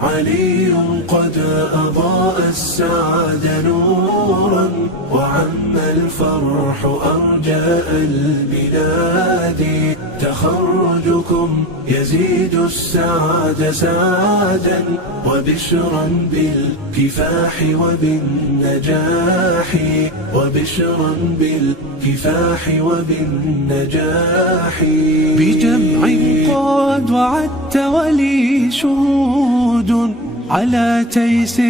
علي قد أضاء السعد نورا، وعم الفرح أرجاء البلاد. تخرجكم يزيد السعد سعدا، وبشرا بالكفاح وبالنجاح، وبشرا بالكفاح وبالنجاح. بجمع قد وعدت ولي شهود، على تيس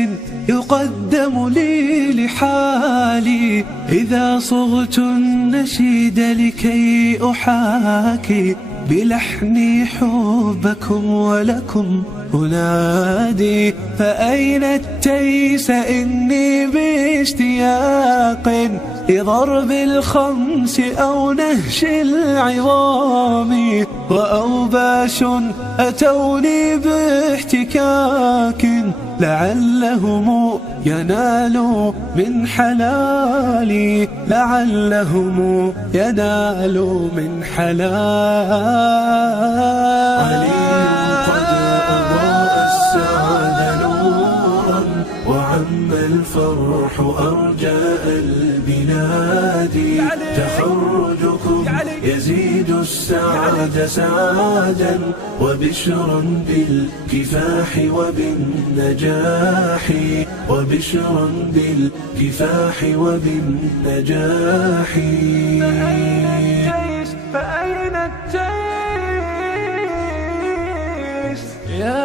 يقدم لي لحالي. إذا صغت النشيد لكي أحاكي، بلحني حبكم ولكم أنادي. فأين التيس إني باشتياق لضرب الخمس أو نهش العظام. وأوباش أتوني باحتكاك، لعلهم ينالوا من حلالي، لعلهم ينالوا من حلالي. قد أضاء السعد نورا، وعم الفرح أرجاء البلاد. تخرجكم يزيد السعد سعدا، وبشرا بالكفاح وبالنجاح، وبشرا بالكفاح وبالنجاح. فأين التيس يا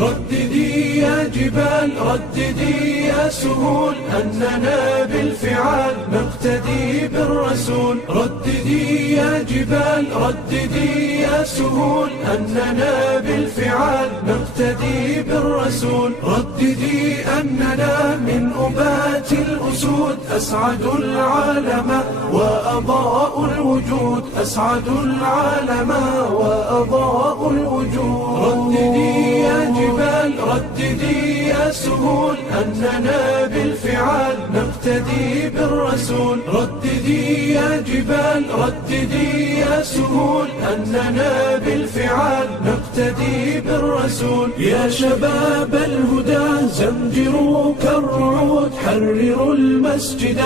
رددي يا جبال، رددي يا سهول، أننا بالفعال نقتدي بالرسول. رددي يا جبال، رددي يا سهول، أننا بالفعال نقتدي بالرسول. رددي أننا من أبات الأسود، أسعد العالم وأضاء الوجود، أسعد العالم وأضاء الوجود. رددي يا جبال، رددي يا سهول، أننا بالفعال نقتدي بالرسول. رددي يا جبال، رددي يا سهول، أننا بالفعال نقتدي بالرسول. يا شباب الهدى زمجروا كالرعود، حرروا المسجد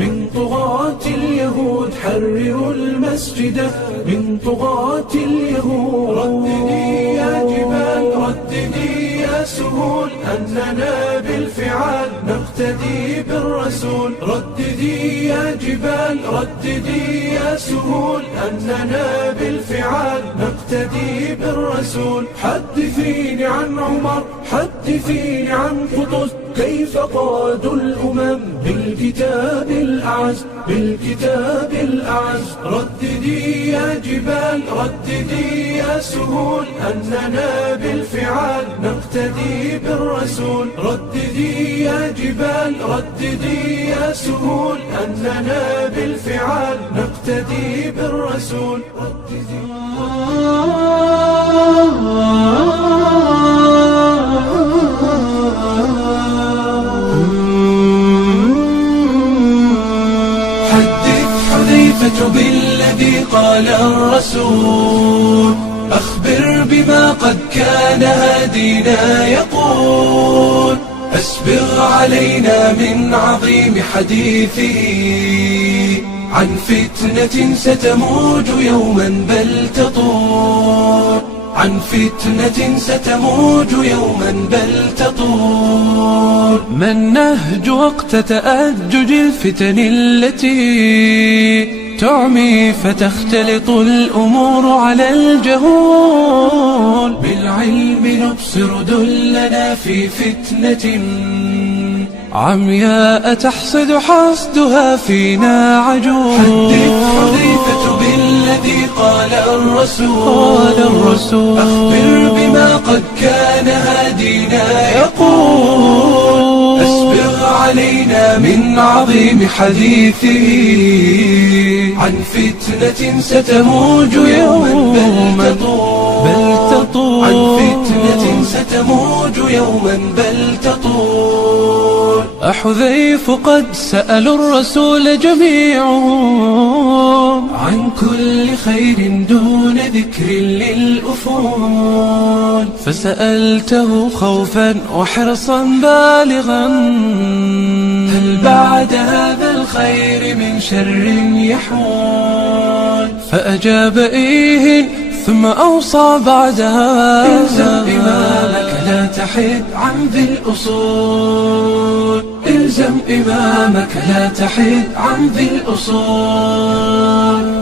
من طغاة اليهود، حرروا المسجد من طغاة اليهود. رددي يا جبال، رددي يا سهول، أننا بالفعال نقتدي بالرسول. رددي يا جبال، رددي يا سهول، أننا بالفعال نقتدي بالرسول. حدثيني عن عمر، حدثيني عن قطز، كيف قادوا الأمم بالكتاب الأعز، بالكتاب الأعز. رددي يا جبال، رددي يا سهول، أننا بالفعال نقتدي بالرسول. رددي يا جبال، رددي يا سهول، أننا بالفعال نقتدي بالرسول. بالذي قال الرسول، أخبر بما قد كان هادينا يقول. أسبغ علينا من عظيم حديثه، عن فتنة ستموج يوما بل تطول، عن فتنة ستموج يوما بل تطول. ما النهج وقت تأجج الفتن التي تعمي فتختلط الأمور على الجهول؟ بالعلم نبصر دلنا في فتنة عمياء تحصد حصدها فينا عجول. حدث حذيفة بالذي قال الرسول، أخبر بما قد كان هادينا يقول. أسبغ علينا من عظيم حديثه، عن فتنة ستموج يوما بل تطول، عن فتنة ستموج يوما بل تطول. أحذيف قد سألوا الرسول جميعهم عن كل خير دون ذكر للأفول، فسألته خوفا وحرصا بالغا هل بعد هذا الخير من شر يحول؟ فأجاب إيه ثم أوصى بعدها إلزم إمامك لا تحد عن ذي الأصول، إلزم إمامك لا تحد عن ذي الأصول.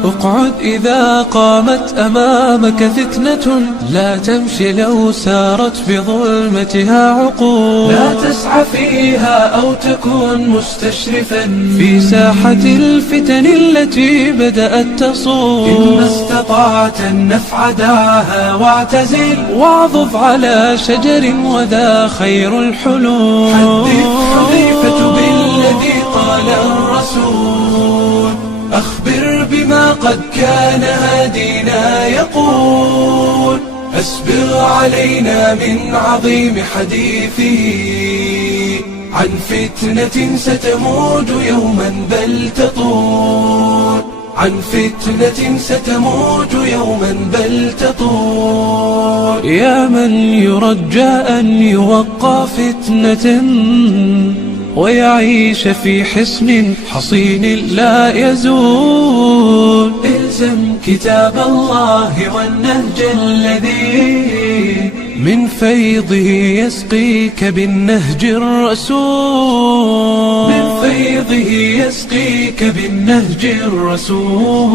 اقعد إذا قامت أمامك فتنة، لا تمشي لو سارت بظلمتها عقول. لا تسعى فيها أو تكون مستشرفا في ساحة الفتن التي بدأت تصول. إن استطعت النفع دعها واعتزل، واعضف على شجر وذا خير الحلول. حدث حذيفة بالذي قال الرسول، أخبر بما قد كان هادينا يقول. أسبغ علينا من عظيم حديثه عن فتنة ستموج يوما بل تطول، عن فتنة ستموج يوما بل تطول. يا من يرجى أن يوقى فتنة ويعيش في حصن حصين لا يزول، إلزم كتاب الله والنهج الذي من فيضه يسقيك بالنهج الرسول. من فيضه يسقيك بالنهج الرسول،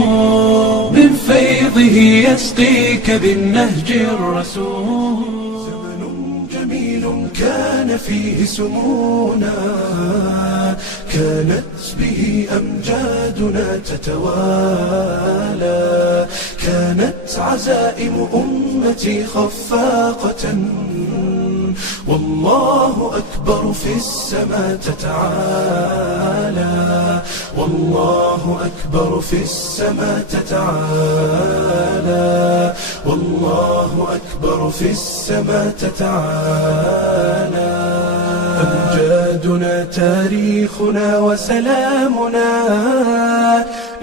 من فيضه يسقيك بالنهج الرسول. زمن جميل كان فيه سمونا، كانت به أمجادنا تتوالى، كانت عزائم أمتي خفاقة، والله أكبر في السماء تتعالى، والله أكبر في السماء تتعالى، والله أكبر في السماء تتعالى. أمجادنا تاريخنا وسلامنا،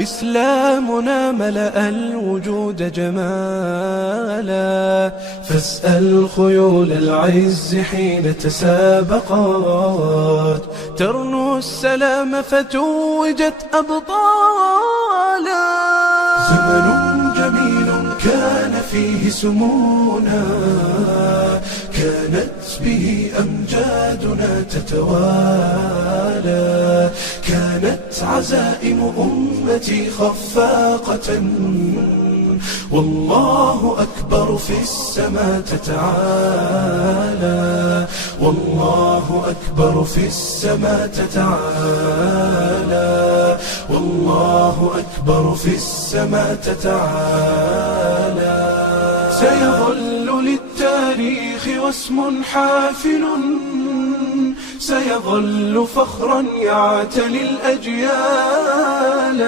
إسلامنا ملأ الوجود جمالا، فاسأل خيول العز حين تسابقت، ترنو السلام فتوجت أبطالا. زمن جميل كان فيه سمونا، كانت به أمجادنا تتوالى، كانت عزائم أمتي خفاقة، والله أكبر في السماء تتعالى، والله أكبر في السماء تتعالى، والله أكبر في السماء تتعالى. سيظل للتاريخ واسم حافل، سيظل فخرا يعتلي الأجيال،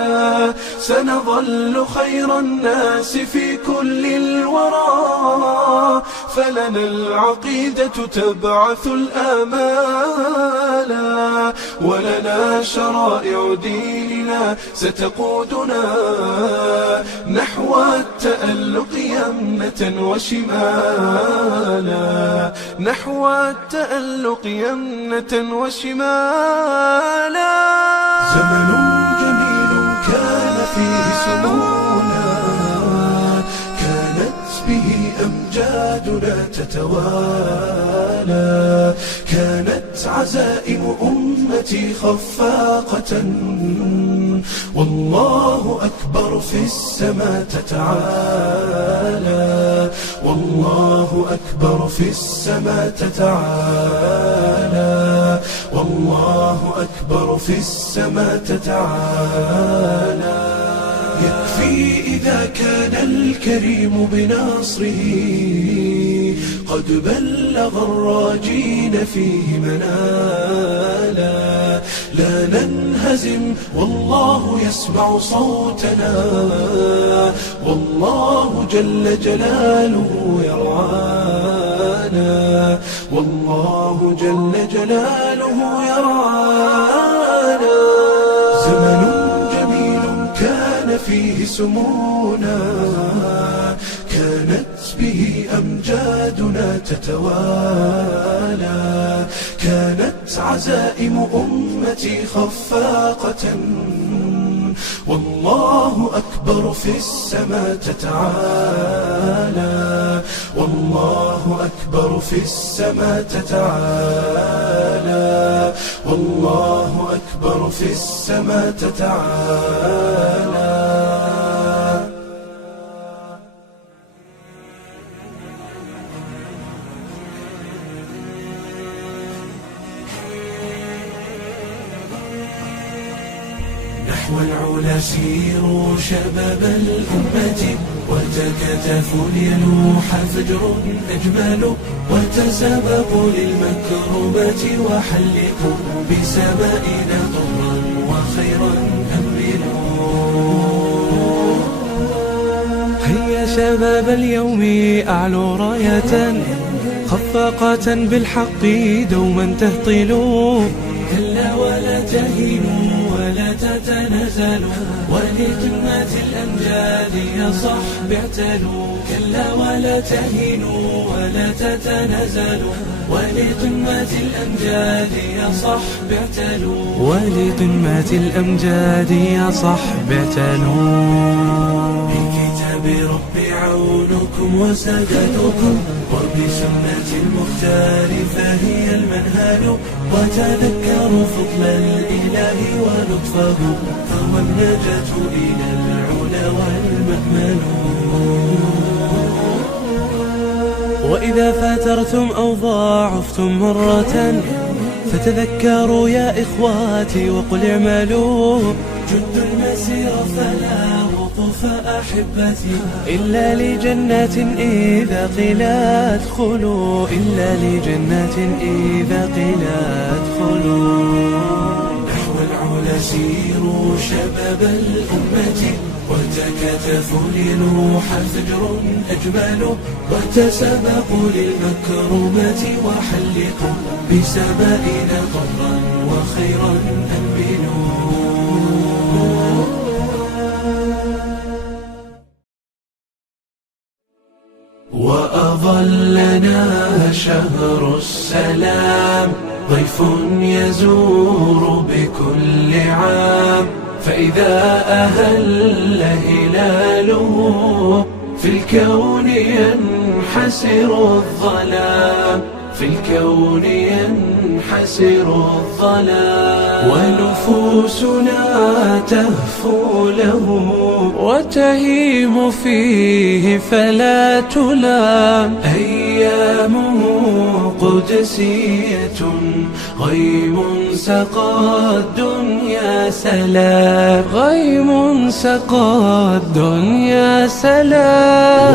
سنظل خير الناس في كل الورى، فلنا العقيدة تبعث الآمال، ولنا شرائع ديننا ستقودنا نحو التألق يمنة وشمالا، نحو التألق يمنة وشمالا. زمن جميل كان فيه سمونا، كانت به أمجادنا تتوالى، كانت عزائم أمتي خفاقة، والله أكبر في السماء تتعالى، والله أكبر في السماء تتعالى، والله أكبر في السماء تتعالى. يكفي إذا كان الكريم بنصره قد بلغ الراجين فيه منالا. لا ننهزم والله يسمع صوتنا، والله جل جلاله يرعانا، والله جل جلاله يرعانا. زمن جميل كان فيه سمونا، كانت به أمجادنا تتوالى، كانت عزائم أمتي خفاقة، والله أكبر في السماء تتعالى، والله أكبر في السماء تتعالى، والله أكبر في السماء تتعالى. نحو العلا سيروا شباب الأمة، وتكاتفوا ليلوح فجر أجمل، وتسابقوا للمكرمات وحلقوا بسمائنا طرا وخيرا أملوا. هيا شباب اليوم أعلوا راية خفاقة بالحق دوما تهطلوا، كلا ولا تهينوا ولا تتنازلوا، ولقمة الأمجاد يا صحب اعتلوا. كلا ولا تهينوا ولا تتنازلوا، ولقمة الأمجاد يا صحب اعتلوا، ولقمة الأمجاد يا صحب اعتلوا. بكتاب ربي عونكم وسدادكم، وبسنة المختار فهي المنهل، وتذكروا فضل الإله ولطفه، فهو النجاة إلى العلا والمأمل. وإذا فاترتم أو ضاعفتم مرة فتذكروا يا إخواتي وقل اعملوا، جد المسير فلا وقوف أحبتي إلا لجنات إذا قيل ادخلوا، إلا لجنات إذا قيل ادخلوا. نحو العلا سيروا شباب الأمة، وتكاتفوا ليلوح فجر أجمل، وتسابقوا للمكرمات وحلقوا بسمائنا طرا وخيرا أملوا. وأظلنا شهر السلام، ضيف يزور بكل عام، فإذا أهل هلاله في الكون ينحسر الظلام، في الكون ينحسر الظلام. ونفوسنا تهفو له وتهيم فيه فلا تلام، أيامه قدسية غيم سقى الدنيا سلام، غيم سقى الدنيا سلام.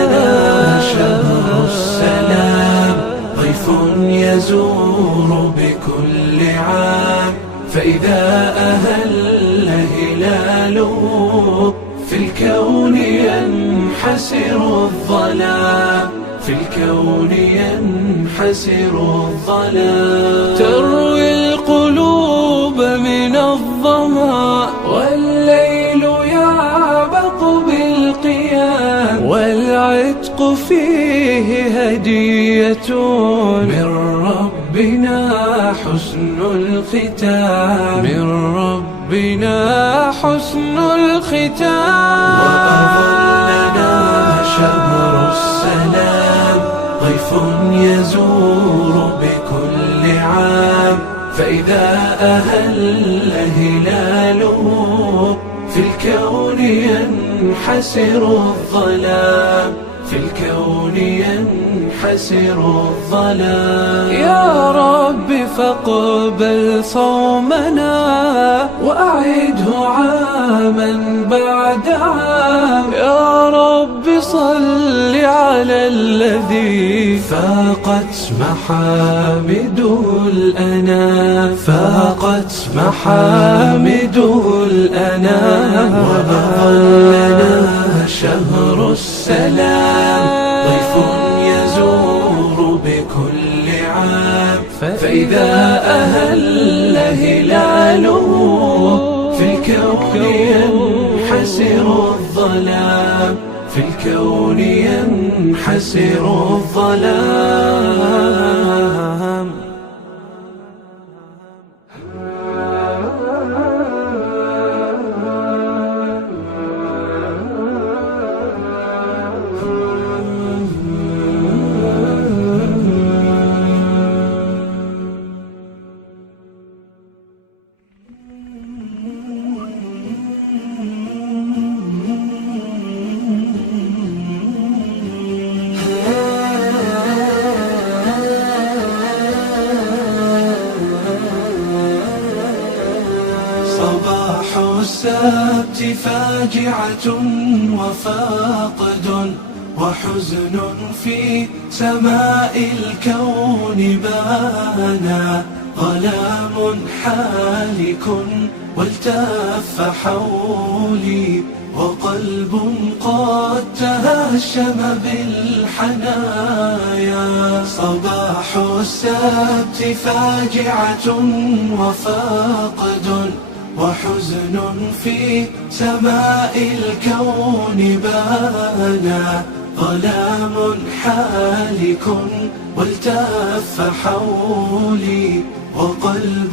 وأظلنا شهر السلام، ضيف يزور بكل عام، فإذا أهل هلاله في الكون ينحسر الظلام، في الكون ينحسر الظلام. تروي القلوب من الظما والليل يعبق بالقيام، والعتق فيه هدية من ربنا حسن الختام، من ربنا حسن الختام. وأظلنا شهر السلام، ضيف يزور بكل عام، فإذا أهل هلاله في الكون ينحسر الظلام، في الكون ينحسر الظلام. يا رب فاقبل صومنا وأعده عاما بعد عام. يا رب صل على الذي فاقت محامده الأنام. فاقت محامده الأنام. وأظلنا شهر السلام. ضيف يزور بكل عام. فإذا أهل هلاله في الكون ينحسر الظلام. في الكون ينحسر الظلام. صباح السبت فاجعة وفاقد وحزن في سماء الكون بانا. ظلام حالك والتف حولي وقلب قد تهشم بالحنايا. صباح السبت فاجعة وفاقد وحزن في سماء الكون بانا. ظلام حالك والتف حولي وقلب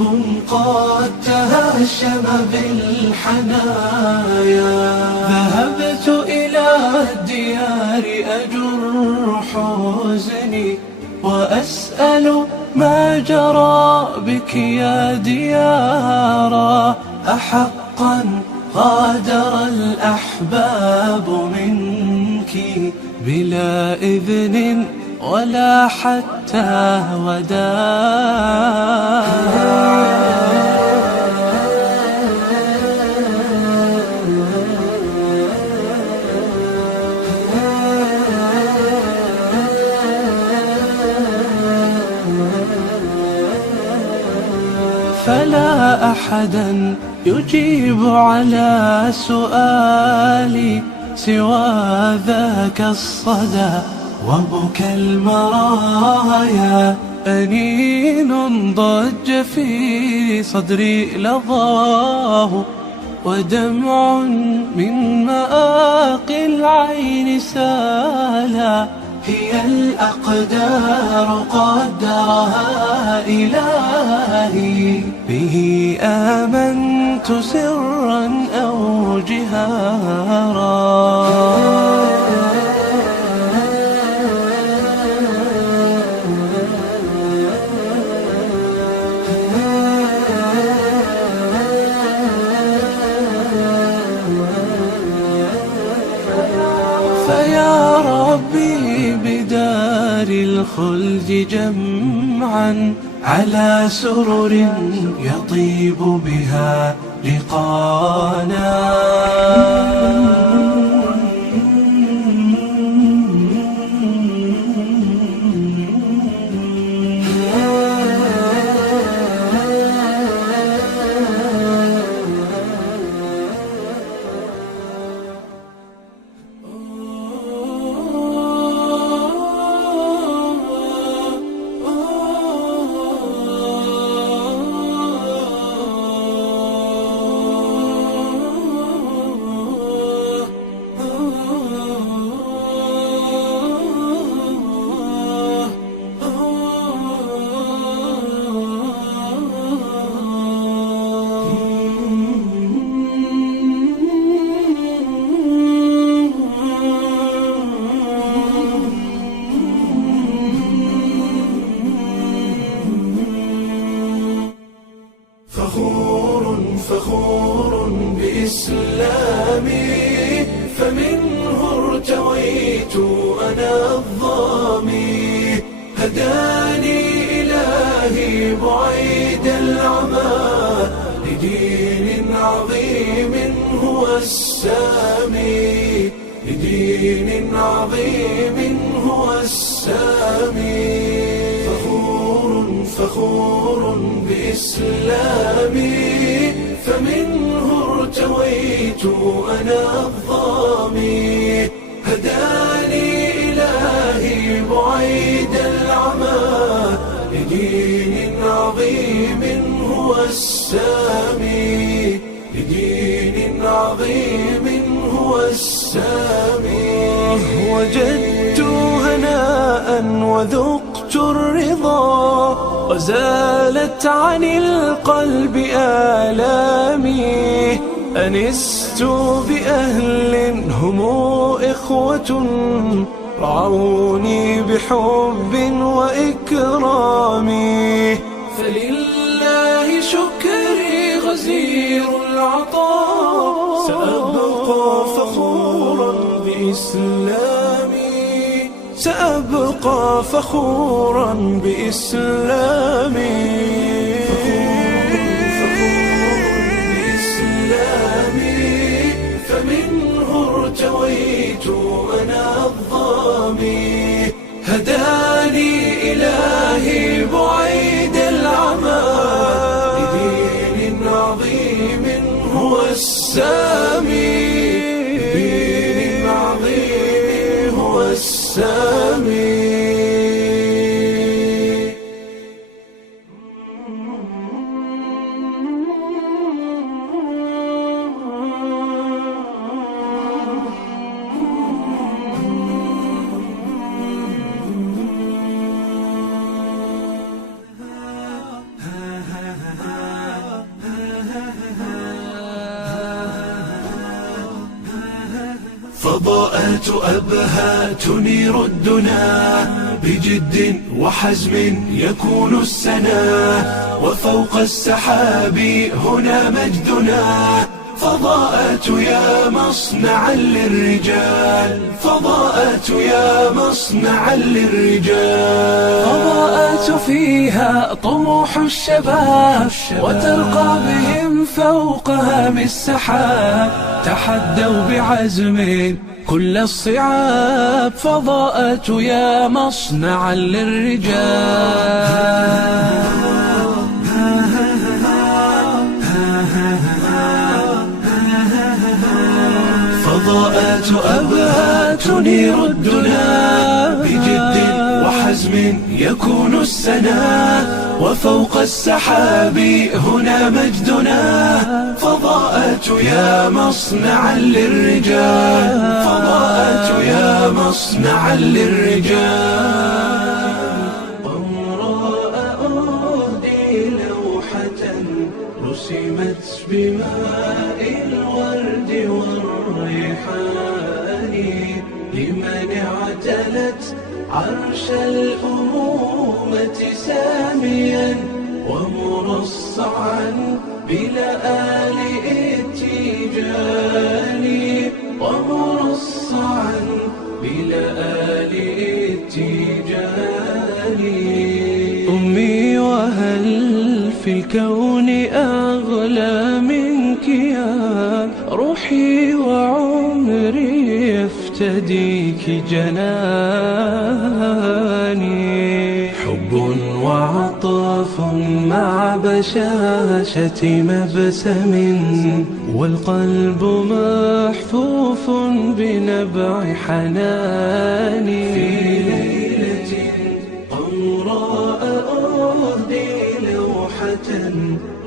قد تهشم بالحنايا. ذهبت إلى الديار أجر حزني وأسأل ما جرى بك يا ديارا. أحقا غادر الأحباب منك بلا إذن ولا حتى وداع. فلا أحدا يجيب على سؤالي سوى ذاك الصدى وبكى المرايا. أنين ضج في صدري لظاه ودمع من مآقي العين سالا. هي الأقدار قدرها إلهي. به آمنت سرا أو جهارا. فيا ربي بدار الخلد جمعا على سرر يطيب بها لقانا. فخور بإسلامي فمنه ارتويت هداني إلهي بعيد العمى لدين عظيم هو السامي، لدين عظيم هو السامي. فخور بإسلامي فمنه ارتويت أنا الظامي. هداني إلهي بعيد العمى لدين عظيم هو السامي، لدين عظيم هو السامي. وجدت هناء وذقت الرضا وزالت عن القلب آلامي. أنست بأهل هم إخوة رعوني بحب وإكرام. فلله شكري غزير العطاء، سأبقى فخورا بإسلامي، سأبقى فخورا بإسلامي. فمنه ارتويت أنا الظامي. هداني إلهي بعيد العمى لدين عظيم هو السامي، لدين عظيم هو السامي. فضاءات أبهى تنير الدنا بجد وحزم يكون السنا، وفوق السحاب هنا مجدنا. فضاءات يا مصنعا للرجال، فضاءات يا مصنعا للرجال. فضاءات فيها طموح الشباب وترقى بهم فوق هام السحاب. تحدوا بعزم كل الصعاب، فضاءات يا مصنعا للرجال. فضاءات أبهى تنير الدنا بجد وحزم يكون السنا، وفوق السحاب هنا مجدنا. فضاءات يا مصنعا للرجال، فضاءات يا مصنعا للرجال. أمراء أهدي لوحة رسمت بماء الورد والريحان، لمن اعتلت عرش الأمومة ساميا ومرصعا بلآل التيجان، ومرصعا بلآل التيجان. أمي وهل في الكون أغلى منك يا روحي وعمري يفتديك جناني. حب وعطاف مع بشاشة مبسم، والقلب محفوف بنبع حناني. في ليلة قمراء أهدي لوحة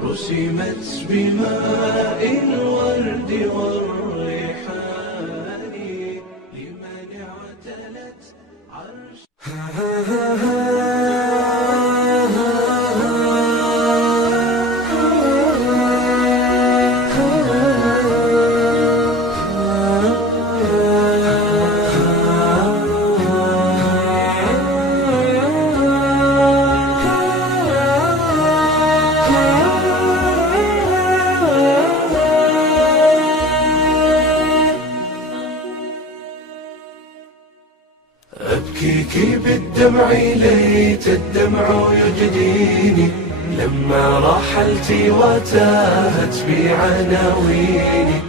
رسمت بماء الورد والريحان، لمن اعتلت عرش. أبكيك بالدمع بالدمع ليت الدمع يجديني لما رحلت وتاهت بي عناويني.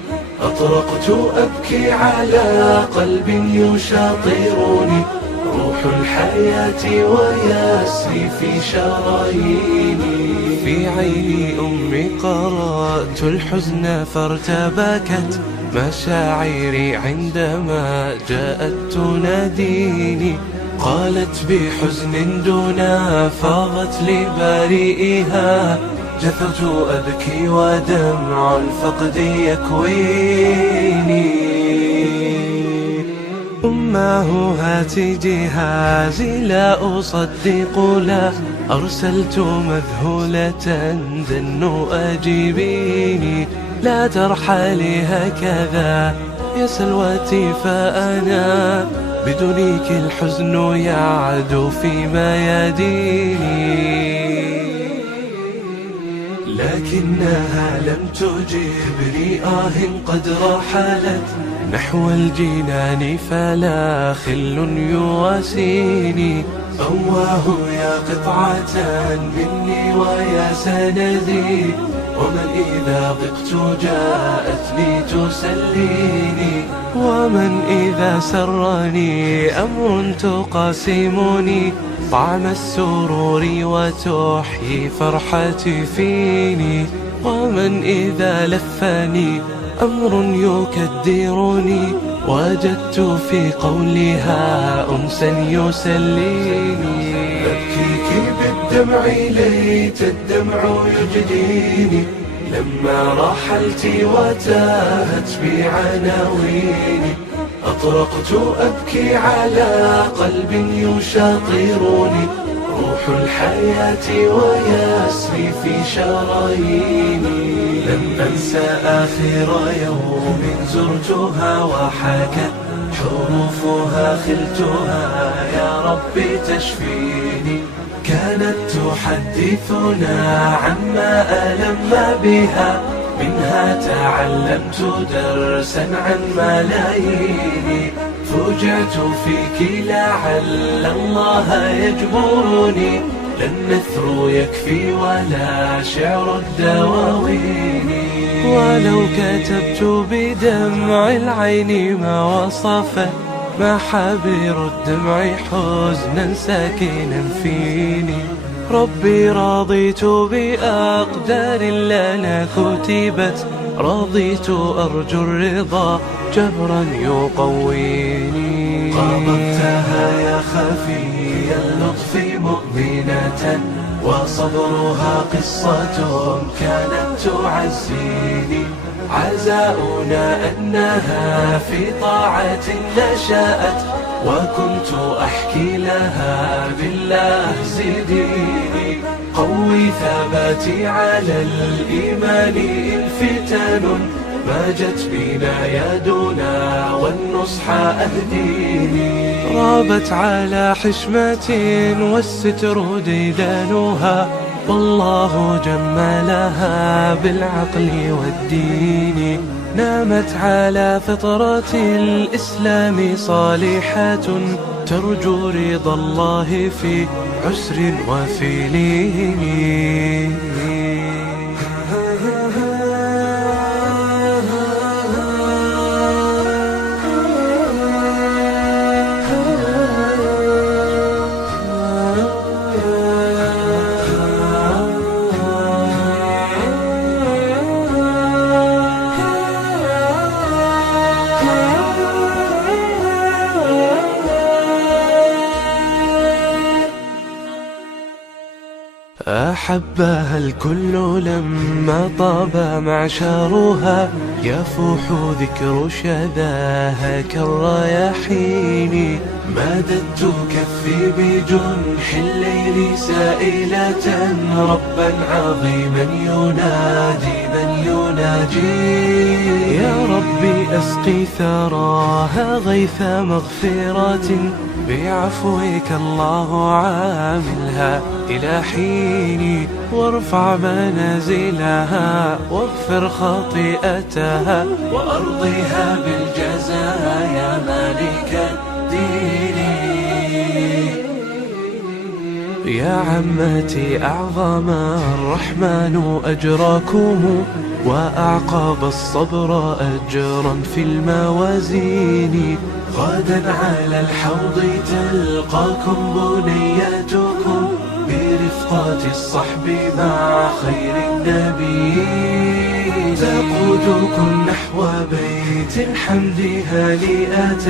أطرقت أبكي على قلب يشاطرني، روح الحياة ويسري في شراييني. في عين أمي قرأت الحزن فارتبكت مشاعري عندما جاءت تناديني. قالت بحزن دنا فاضت لبارئها، جثت أبكي ودمع الفقد يكويني. أماه هات جهازي لا أصدق، لا أرسلت مذهولة دن أجيبيني. لا ترحلي هكذا يا سلوتي فأنا بدونك الحزن يعدو في مياديني. لكنها لم تجبني قد رحلت نحو الجنان فلا خل يواسيني. أواه يا قطعة مني ويا سندي، ومن إذا ضقت جاءت لي تسليني. ومن إذا سرني أمر تقاسمني طعم السرور وتحيي فرحتي فيني. ومن إذا لفني أمر يكدرني وجدت في قولها أنسا يسليني. أبكيك بالدمع ليت الدمع يجديني لما رحلت وتاهت بي عناويني. أطرقت أبكي على قلب يشاطرني، روح الحياة ويسري في شراييني. لم أنسى آخر يوم زرتها وحكت حروفها خلتها يا رب تشفيني. كانت تحدثنا عما ألم بها، منها تعلمت درسا عن ملايين. فوجعت فيك لعل الله يجبرني، لا النثر يكفي ولا شعر الدواوين. ولو كتبت بدمع العين ما وصفت محابر الدمع حزنا ساكنا فيني. ربي رضيت بأقدار لنا كتبت، رضيت أرجو الرضا جبرا يقويني. قابلتها يا خفي اللطف مؤمنة، وصبرها قصة كانت تعزيني. عزاؤنا أنها في طاعة نشأت، وكنت أحكي لها بالله زديني. قوي ثباتي على الإيمان إن فتن ما جت بنا يدنا والنصح أهديني. رابت على حشمة والستر ديدانها، والله جملها بالعقل والدين. نامت على فطرة الإسلام صالحة، ترجو رضا الله في عسر وفي لين. أحبها الكل لما طاب معشرها، يفوح ذكر شذاها كالرياحين. مددت كفي بجنح الليل سائلة ربا عظيما ينادي من يناجي. يا ربي أسقي ثراها غيث مغفرة، بعفوك الله عاملها إلى حين. وارفع منازلها واغفر خطيئتها، وأرضها بالجزاء يا مالك الدين. يا عمتي أعظم الرحمن أجراكم، وأعقب الصبر أجرا في الموازين. غدا على الحوض تلقاكم بنياتكم، برفقة الصحب مع خير النبيين. تقودكم نحو بيت الحمد هانئة،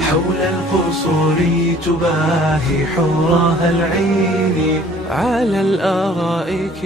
حول القصور تباهي حورها العين. على الآرائك